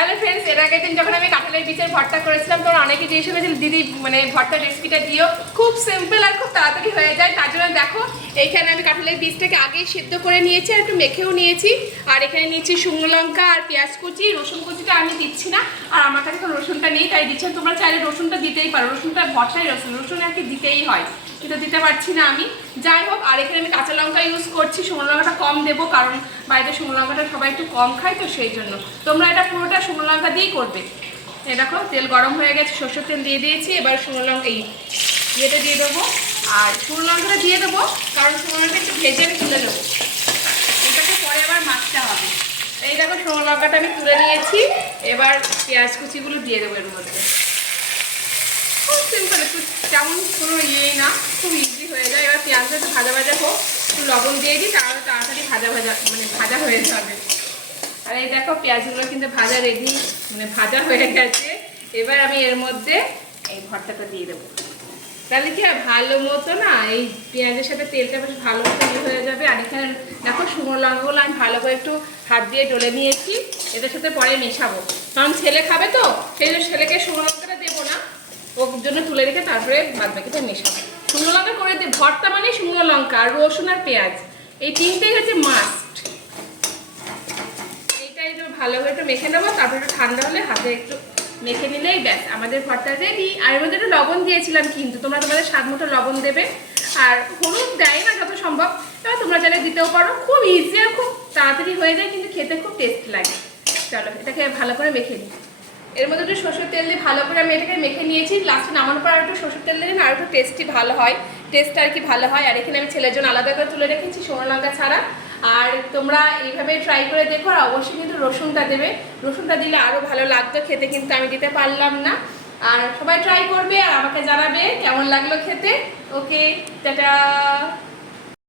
Hello friends, এর আগের দিন যখন আমি কাঁঠালের বীজের ভর্তা করেছিলাম তোমরা অনেকে জিজ্ঞেস করেছিল দিদি মানে ভর্তার রেসিপিটা দিও। খুব সিম্পল আর খুব তাড়াতাড়ি হয়ে যায়। তার জন্য দেখো এইখানে আমি কাঁঠালের বীজটাকে আগেই সিদ্ধ করে নিয়েছি আর একটু মেখেও নিয়েছি। আর এখানে নিয়েছি শুকনো লঙ্কা আর পেঁয়াজ কুচি। রসুন কুচিটা আমি দিচ্ছি না, আর আমার কাছে তো রসুনটা নেই তাই দিচ্ছি। তোমরা চাইলে রসুনটা দিতেই পারো, রসুনটা ভর্তাই রসুন আর কি দিতেই হয়, কিন্তু দিতে পারছি না আমি। যাই হোক, আর এখানে আমি কাঁচা লঙ্কা ইউজ করছি। শুকনো লঙ্কাটা কম দেবো কারণ বাড়িতে শুকনো লঙ্কাটা সবাই একটু কম খায়, তো সেই জন্য তোমরা এটা পুরোটা শুকনো লঙ্কা দিয়েই করবে। এই দেখো তেল গরম হয়ে গেছে, সরষের তেল দিয়ে দিয়েছি। এবার শুকনো লঙ্কা ইয়েটা দিয়ে দেবো, আর শুকনো লঙ্কাটা দিয়ে দেবো কারণ শুকনো লঙ্কা একটু ভেজে আমি তুলে নেবো, ওটাকে পরে আবার মাখতে হবে। এই দেখো শুকনো লঙ্কাটা আমি তুলে নিয়েছি। এবার পেঁয়াজ কুচিগুলো দিয়ে দেবো এর মধ্যে। খুব সিম্পল, একটু তেমন কোনো ইয়েই না, খুব ইজি হয়ে যায়। এবার পেঁয়াজটা একটু ভাজা ভাজা হোক, একটু লবণ দিয়ে দিই, তাহলে তাড়াতাড়ি ভাজা হয়ে যাবে। আর এই দেখো পেঁয়াজগুলো কিন্তু ভাজা রেডি, ভাজা হয়ে গেছে। এবার আমি এর মধ্যে এই ভর্তাটা দিয়ে দেবো, তাহলে কি হয় ভালো মতো না এই পেঁয়াজের সাথে তেলটা বেশ ভালো মতো ইয়ে হয়ে যাবে। আর এখানে দেখো শুকনো লঙ্কাগুলো আমি ভালো করে একটু হাত দিয়ে ডলে নিয়েছি, এদের সাথে পরে মেশাবো কারণ ছেলে খাবে, তো সেই জন্য ছেলেকে শুকনো লঙ্কাটা দেবো না, ওর জন্য তুলে রেখে তারপরে বাদ বাকিটা মেশাবো। শুকনো লঙ্কা করে দিই, ভর্তা মানে শুকনো লঙ্কা আর রসুন আর পেঁয়াজ, এই তিনটেই হচ্ছে মাস্ট। এইটাই একটু ভালো করে একটু মেখে নেবো, তারপরে একটু ঠান্ডা হলে হাতে একটু মেখে নিলেই ব্যাস আমাদের ভর্তা রেডি। আর এর মধ্যে একটু লবণ দিয়েছিলাম, কিন্তু তোমরা তোমাদের স্বাদ মতো লবণ দেবে। আর হলুদ দেয় না যত সম্ভব, এবার তোমরা চাইলে দিতেও পারো। খুব ইজি আর খুব তাড়াতাড়ি হয়ে যায়, কিন্তু খেতে খুব টেস্ট লাগে। চলো এটাকে ভালো করে মেখে নিই। এর মধ্যে একটু সরষের তেল দিয়ে ভালো করে আমি এটাকে মেখে নিয়েছি। লাস্টে নামানোর পর আর একটু সরষের তেল দিলে না আর একটু টেস্টটা আর কি ভালো হয়। আর এখানে আমি ছেলের জন্য আলাদা করে তুলে রেখেছি শুকনো লঙ্কা ছাড়া। আর তোমরা এইভাবে ট্রাই করে দেখো, আর অবশ্যই কিন্তু রসুনটা দেবে, রসুনটা দিলে আরও ভালো লাগতো খেতে, কিন্তু আমি দিতে পারলাম না। আর সবাই ট্রাই করবে আর আমাকে জানাবে কেমন লাগলো খেতে। ওকে, টাটা।